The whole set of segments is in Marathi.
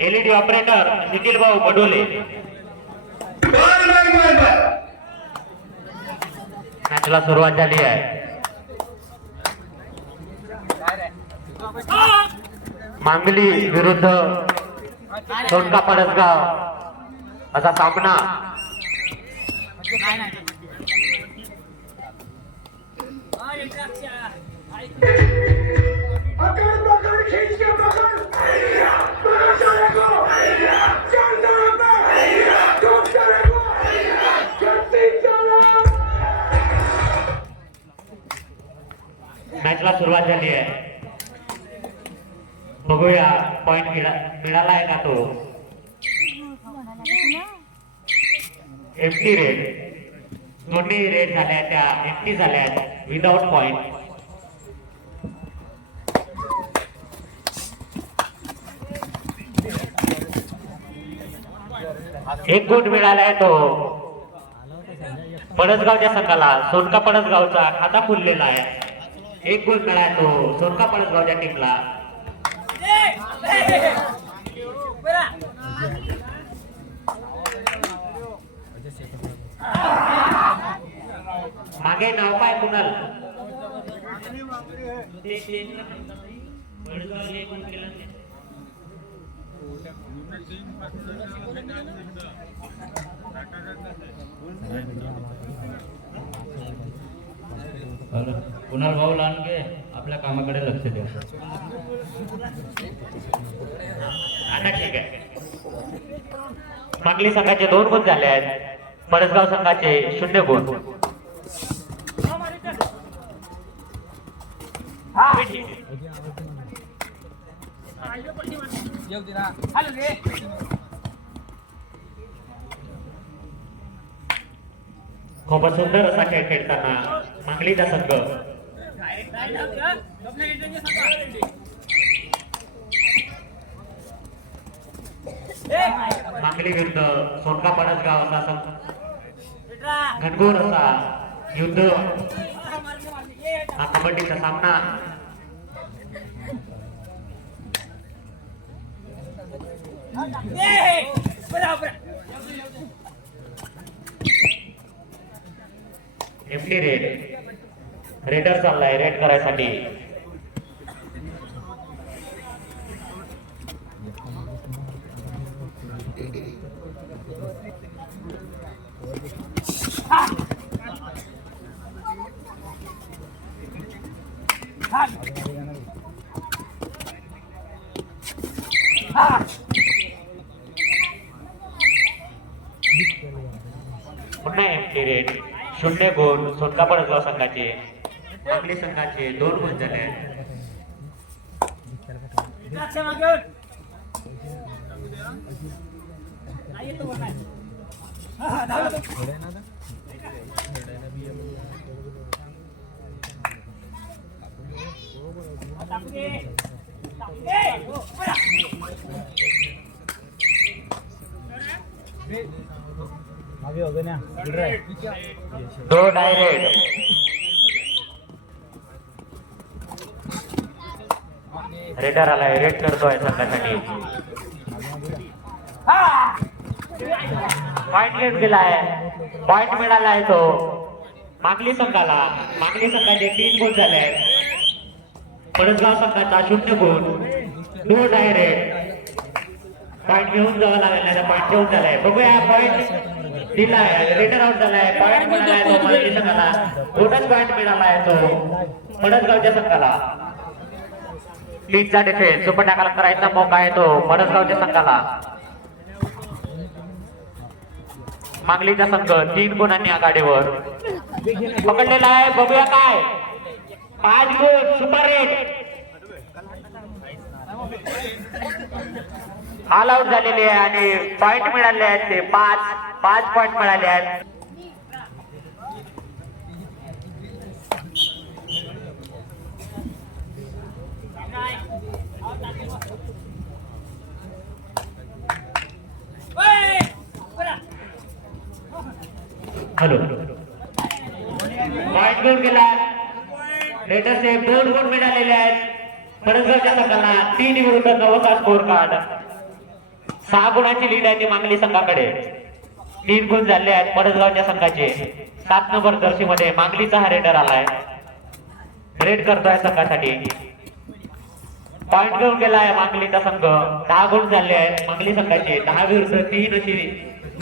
एलईडी ऑपरेटर निखिल भाऊ बडोले। मॅचला सुरुवात झाली आहे। मांगली विरुद्ध सोनका पडसगाव असा सामना। मॅचला सुरुवात झाली आहे। बघूया पॉइंट मिळाला आहे का तो। एफटी रेड दोन्ही रेड झाल्या त्या एफटी झाल्या विदाउट पॉइंट। एक गुण मिळालाय तो पडसगावच्या संघाला। सोनका पडसगावचा खाता खुललेला आहे। एक गुण मिळाला तो सोनका पडसगावच्या टीमला। मागे नाव काय कुणाल कुणाल भाऊ लांडगे आपल्या कामाकडे लक्ष द्या। आता ठीक आहे। मागली संघाचे 2 गुण झाले आहेत। पडसगाव संघाचे 0 गुण। खूप सुंदर असा खेळ खेळताना मांगलीचा संघ। मांगली विरुद्ध सोनका पडसगाव असा घनघोर असा युद्ध हा कबड्डीचा सामना। एफटी रेडर चाललाय रेड करायसाठी। पुन्हा एफटी रेड 0 गुण सोनका पडसगाव संघाचे। मांगली संघाचे 2 गुण झाले आहेत। दो डायरेक्ट रेडर आलाय रेड करतोय संघासाठी। पॉइंट घेऊन गेलाय। पॉइंट मिळालाय तो मागली संघाला। मागली संघाचे 3 गुण झाले आहेत। पडसगाव संघाचा 0 गुण। दो डायरेक्ट पॉइंट घेऊन जावं लागेल। पॉइंट घेऊन झालाय। बघूया पॉइंट दिलाय रेडर आउट झालाय। पॉइंट मिळालाय तो मागली संघाला। बोनस पॉइंट मिळालाय तो पडसगावच्या संघाला। लीडचा डिफेन्स सुपर टॅकल करायचा मौका आहे तो पडसगावच्या संघाला। मागलीचा संघ 3 गुणांनी आघाडीवर पकडलेला आहे। बघूया काय 5 गुण सुपर रेड ऑल आउट झालेले आहे आणि पॉइंट मिळाले आहेत ते 5 पॉइंट मिळाले आहेत। हॅलो पॉइंट घेऊन गेला रेडरचे 2 गुण मिळालेले आहेत। पडसगावच्या संघाला 3 विरुद्ध 9 चा स्कोर कार्ड। 6 गुणांची लीड आहे ती मांगली संघाकडे. 3 गुण झाले आहेत पडसगावच्या संघाचे. 7 नंबर जर्सी मध्ये मांगलीचा हा रेडर आलाय. रेड करतोय संघासाठी. पॉइंट घेऊन गेला आहे मांगलीचा संघ. 10 गुण झाले आहेत मांगली संघाचे. 10 विरुद्ध 3 अशी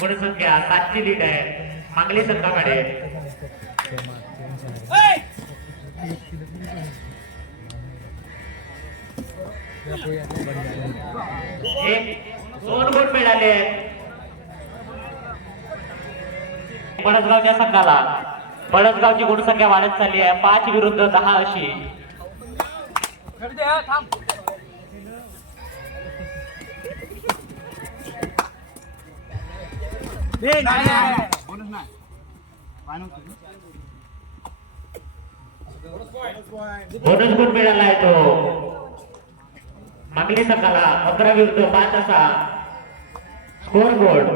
गुणसंख्या. 7 ची लीड आहे मांगली संघाकडे. एक 2 गुण मिळाले आहेत पडसगावच्या संघाला. पडसगावची गुणसंख्या वाढत चालली आहे. 5 विरुद्ध 10 अशी. बोनस गुण मिळाला आहे तो मांगली संघाला. 11 विरुद्ध 5 असा स्कोर बोर्ड.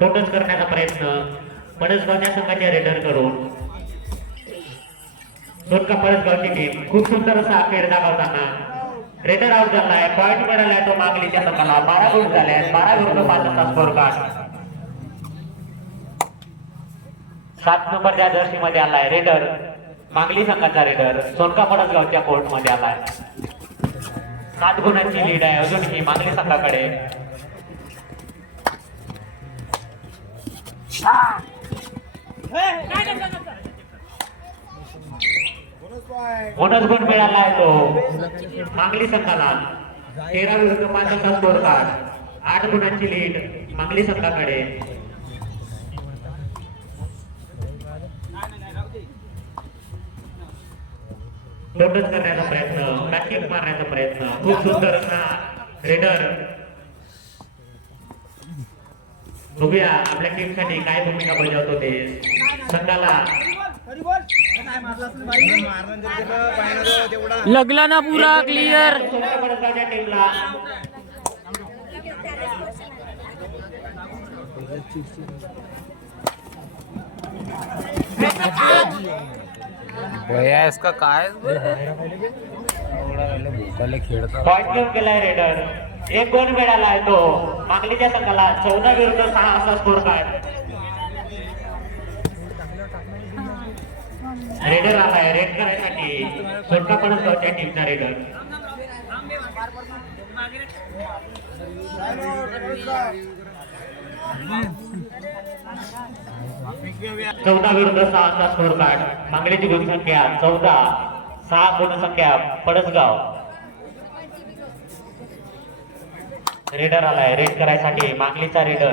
बोनस करण्याचा प्रयत्न पडसगावच्या संघाच्या रेडर करून. दोनका पडसगावची टीम खूप सुंदर असा खेळ दाखवताना रेडर आउट झालाय. पॉइंट मिळालाय तो मांगलीच्या संघाला. 12 गुण झाले आहेत. 12 विरुद्ध 5 असा स्कोर कार्ड. 7 नंबरच्या जर्सी मध्ये आलाय रेडर. मांगली संघाचा रेडर सोनका पडसगावच्या कोर्ट मध्ये आलाय. 7 गुणांची लीड आहे अजूनही मांगली संघाकडे. बोनस गुण मिळाला आहे तो मांगली संघाला. 13 विरुद्ध 5 असा स्कोर कार्ड. 8 गुणांची लीड मांगली संघाकडे. बोनस करण्याचा प्रयत्न. बॅकिंग मारण्याचा प्रयत्न. खूप सुंदर असा रेडर. बघूया आपल्या टीम साठी काय भूमिका बजावतो ते. संघाला लगला ना पूरा क्लियर. पडसगावच्या टीमला भैया इसका काय पॉइंट घेऊन गेलाय रेडर. 1 गोल मिळाला आहे तो मांगलीच्या संघाला. 14 विरुद्ध 6 असा स्कोर कार्ड. रेडर आलाय रेड करायसाठी. सोनका पडसगावच्या टीमचा रेडर. चौदा विरुद्ध 6 असा स्कोर कार्ड. मांगलीची गुणसंख्या 14. 6 गुणसंख्या पडसगाव. रेडर आलाय रेड करायसाठी मांगलीचा रेडर.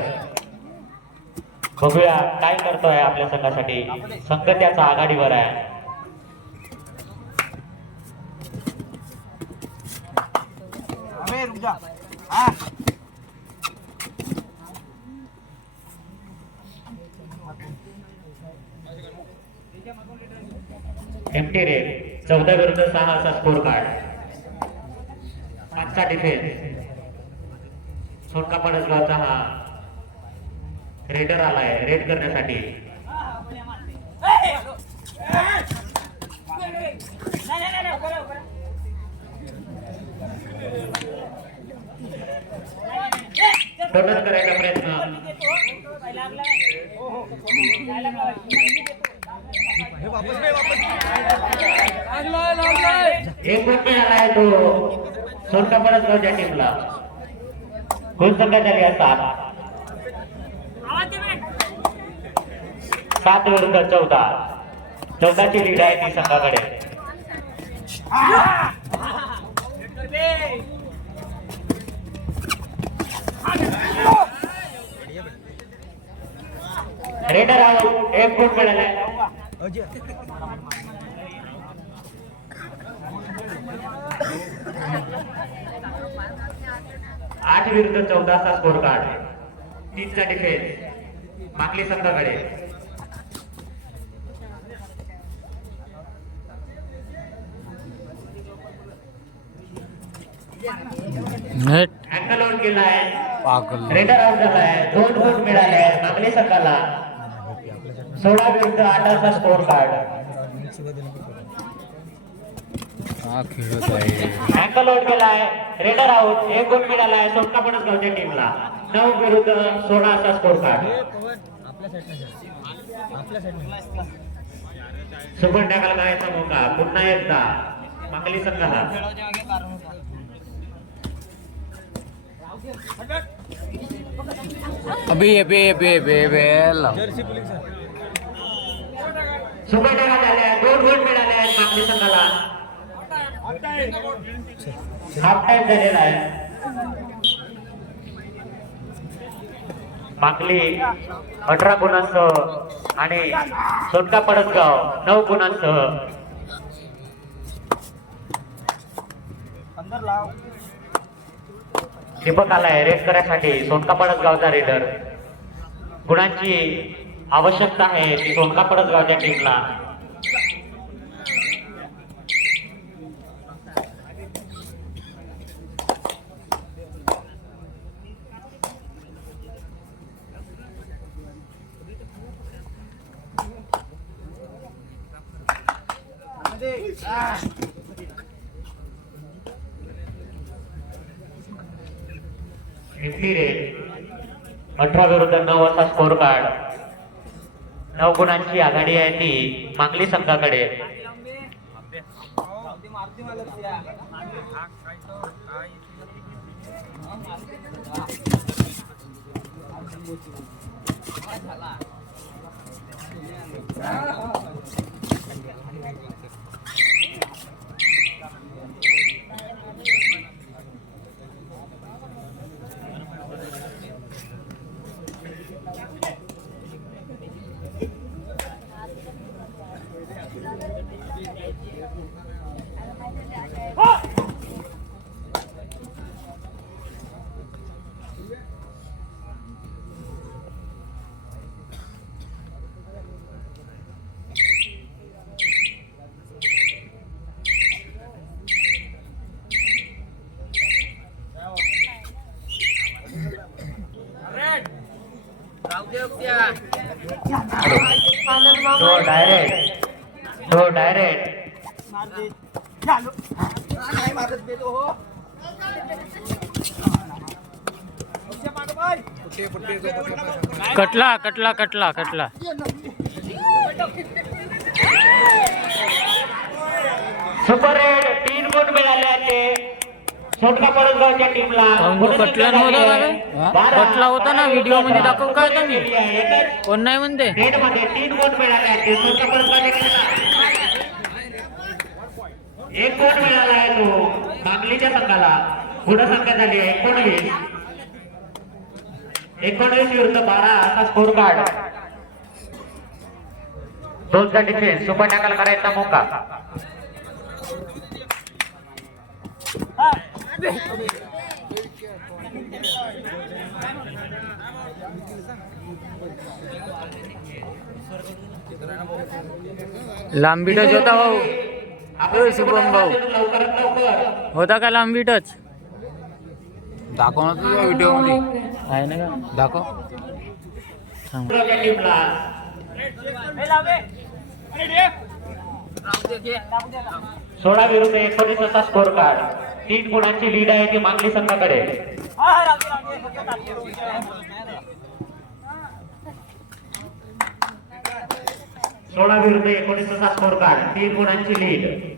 बघूया काय करतोय आपल्या संघासाठी. संघ त्याचा आघाडीवर आहे. MT red. 14 विरुद्ध 6 असा स्कोर कार्ड. 5चा डिफेन्स. सोनका पडसगावचा हा रेडर आलाय रेड करण्यासाठी. बोनस करायचा प्रयत्न. एक गुण मिळालाय तो सोनका पडसगावच्या टीमला. गुणसंख्या झाली आहे 7. 7 विरुद्ध 14. 14 ची लीड आहे ती संघाकडे. Raider out. 1 गुण मिळालाय. 8 विरुद्ध 14 असा स्कोर कार्ड. 3चा डिफेन्स मांगली संघाकडे. अँगल आउट केलाय. रेडर आउट झालाय. 2 गुण मिळाले मांगली संघाला. 16 विरुद्ध 8 असा स्कोर कार्ड. हा खेळत आहे. अँकल आउट गेलाय, रेडर आउट. एक गुण मिळालाय सोनका पडसगावच्या टीमला. 9 विरुद्ध 16 असा स्कोर कार्ड. सुपर टॅकल करायचा मौका पुन्हा एकदा मागली संघाला. सुपर टॅकल झाले, 2 गुण मिळाले आहेत मागली संघाला. हाफ टाइम झालेला आहे. मागली 18 गुणांसह आणि सोनका पडसगाव 9 गुणांसह. दीपक आलाय रेड करायसाठी. सोनका पडसगावचा रेडर. गुणांची आवश्यकता आहे ती सोनका पडसगावच्या टीमला. घेतली रे. 18 विरुद्ध 9 असा स्कोर कार्ड. 9 गुणांची आघाडी आहे ती मागली संघाकडे. तो डायरेक्ट कटला कटला कटला कटला. सुपर रेड 3 गुण मिळाले आहेत सोनका पडसगावच्या टीमला. कटला नव्हता का? कटला होता ना व्हिडिओ मध्ये दाखव काय तुम्ही. कोण नाही म्हणते. रेड मध्ये 3 गुण मिळाले आहेत सोनका पडसगावच्या टीमला. 1 गुण मिळाला आहे तो मागलीच्या संघाला. गुणसंख्या झाली आहे 19. 19 विरुद्ध 12 असा स्कोर कार्ड. 2चा डिफेन्स. सुपर टॅकल करायचा मौका. लांबी टच होता भाऊ. शुभम भाऊ लवकरात लवकर होता का लांबी टच. दाखव ना तुझ्या व्हिडिओ मध्ये. आहे ना का दाखव. सांग. टीमला 16 विरुद्ध 19 असा स्कोर कार्ड. 3 गुणांची लीड आहे ती मागली संघाकडे. 16 विरुद्ध 19 असा स्कोर कार्ड. 3 गुणांची लीड.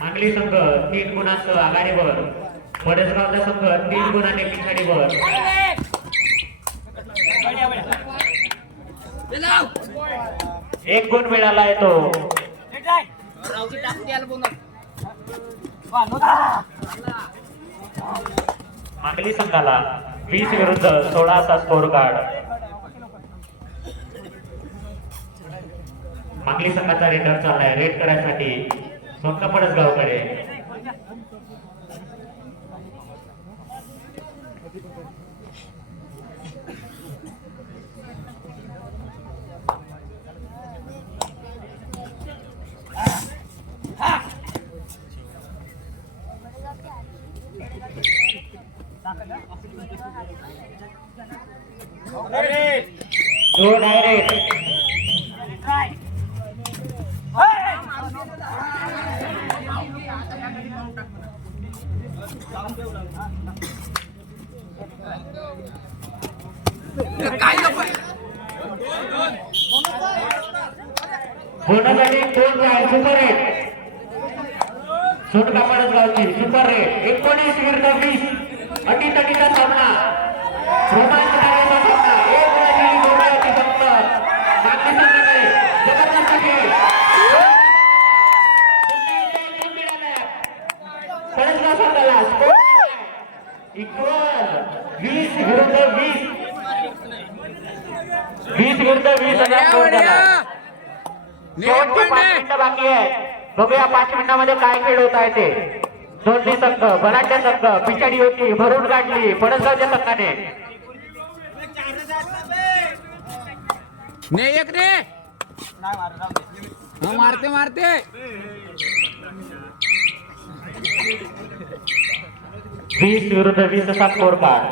मागली संघ 3 गुणांसह आघाडीवर. पडसगावचा संघ 3 गुणांनी पिछाडीवर. एक गुण मिळाला आहे तो मागली संघाला. 20 विरुद्ध 16 असा स्कोर कार्ड. मागली संघाचा रेडर चाललाय रेड करायसाठी सोनका पडसगावकडे. दो डायरेक्ट होण्यासाठी दोन जाईल सुपर रेट सोनका पडसगावची सुपर रेट 19 विरुद्ध 20 अटीतटीचा सामना रोमांचकारक सामना एक गुणाची जोडी होती फक्त बाकी संघाने जबरदस्त खेळ पडसगाव संघाला स्कोर इक्वल 20 विरुद्ध 20 असा स्कोर झाला. शेवटचे 5 मिनिटं बाकी आहे. बघूया 5 मिनिटांमध्ये काय खेळ होत आहे ते. दोन्ही संघ बलाढ्य संघ पिछाडी होती भरून काढली पडसगावच्या संघाने. ने एक ने मारते मारते 20 विरुद्ध 20 असा स्कोर कार्ड.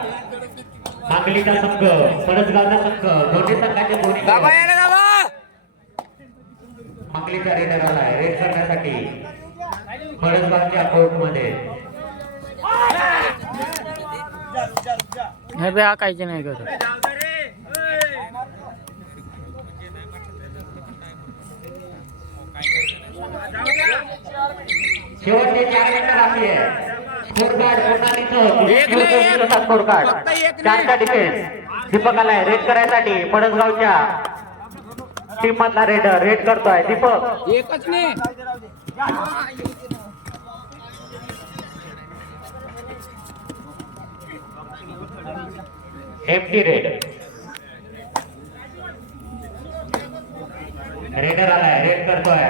सांगलीचा संघ पडसगावचा संघ दोन्ही संघाचे दाबा यायला दाबा सांगलीचा रेडर आलाय रेड करण्यासाठी पडसगावच्या कोर्ट मध्ये. हे बे हा काहीच नाही करत. शेवटचे 4 मिनिटं बाकी आहे. स्कोर कार्ड एक नाही, एक. स्कोर कार्ड फक्त एक नाही. 4चा डिफेन्स दीपक आलाय रेड करायसाठी पडसगावच्या टीम मधला रेडर रेड करतोय दीपक. एकच ने एमटी रेड रेडर आलाय रेड करतोय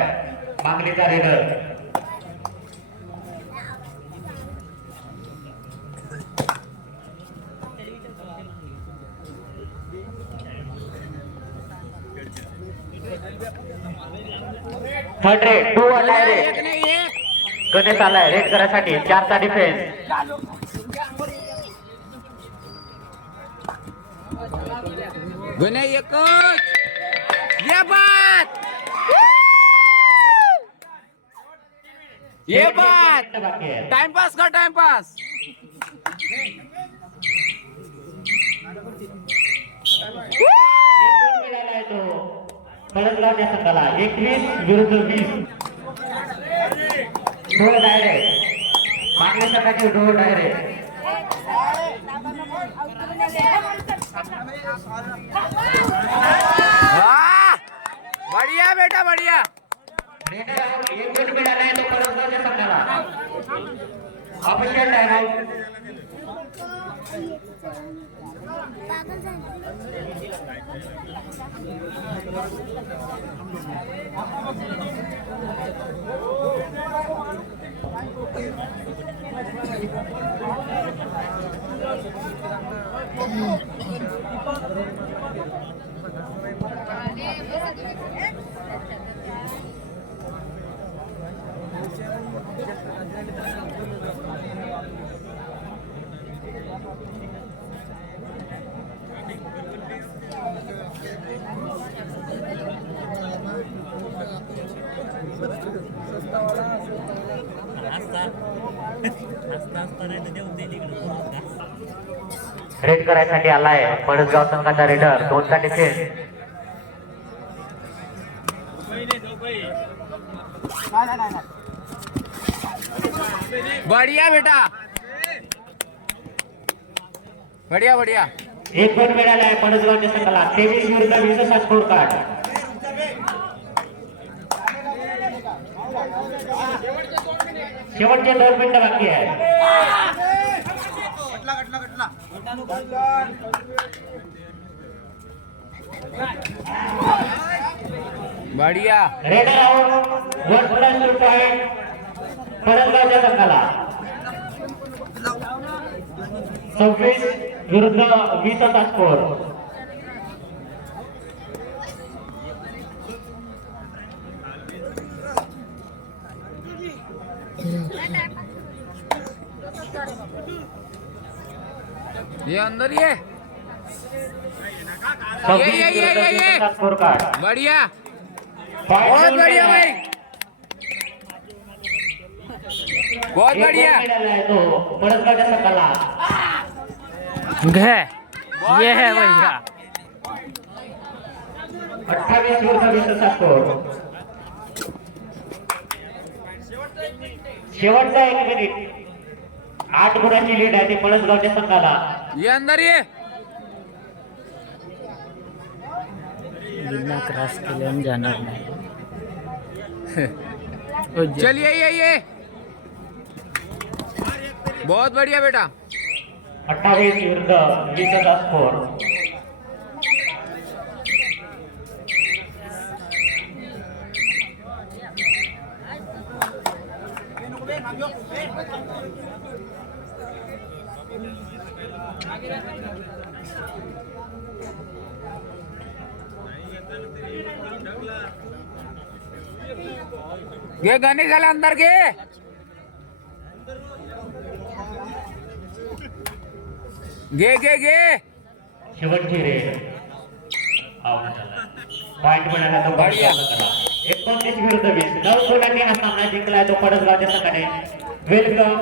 मागणीचा रेडर. थर्ड रेड 2 आलाय एक रेड नाही एक गणेश आलाय रेड करायसाठी 4चा डिफेन्स. गुन्हे एकच ये बात ये बात बाकी आहे. टाइम पास कर टाइम पास एक गोल मिळालाय तो पडसगावच्या संघाला 21 विरुद्ध 20. डोळ डायरेक्ट मागणी संघाचे डोळ डायरेक्ट. वाह बढ़िया बेटा बढ़िया रेडर आउट. एक गोल मिळालाय तो पडसगावच्या संघाला. Official time out. रेड करायसाठी आलाय पडसगाव संघाचा रेडर 2चा डिफेन्स. बढ़िया बेटा बढ़िया बढ़िया एक गोल मिळालाय पडसगावच्या संघाला 23 विरुद्ध 20 असा स्कोर कार्ड. शेवटचे 2 मिनिटं बाकी आहे. बढ़िया रेडर आउट 1+2 पॉइंट पडसगावच्या संघाला. 26 विरुद्ध 20 असा स्कोर. ये अंदर ये 26 ये विरुद्ध 20 चा स्कोर कार्ड. बढ़िया Point बहुत gold बढ़िया medal. भाई बहुत एक बढ़िया gold medal आहे तो पडसगावच्या संघाला. घे ये है भैया 28 विरुद्ध 20 चा स्कोर. शेवटचा 1 मिनिट. 8 गुणांची लीड आहे ती पडसगावच्या संघाला. ये अंदर ये बिना क्रॉस केल्याने जाणार नाही. चलिए ये बहुत बढ़िया बेटा 28 विरुद्ध 20 चा स्कोर. घे गणेश झाला अंदर घे घे घे घे शेवटची रेड. पॉइंट मिळाला तो बढ़िया. 29 विरुद्ध 20. 9 गुणांनी हा सामना जिंकलाय तो पडसगावच्या संघाने. वेलकम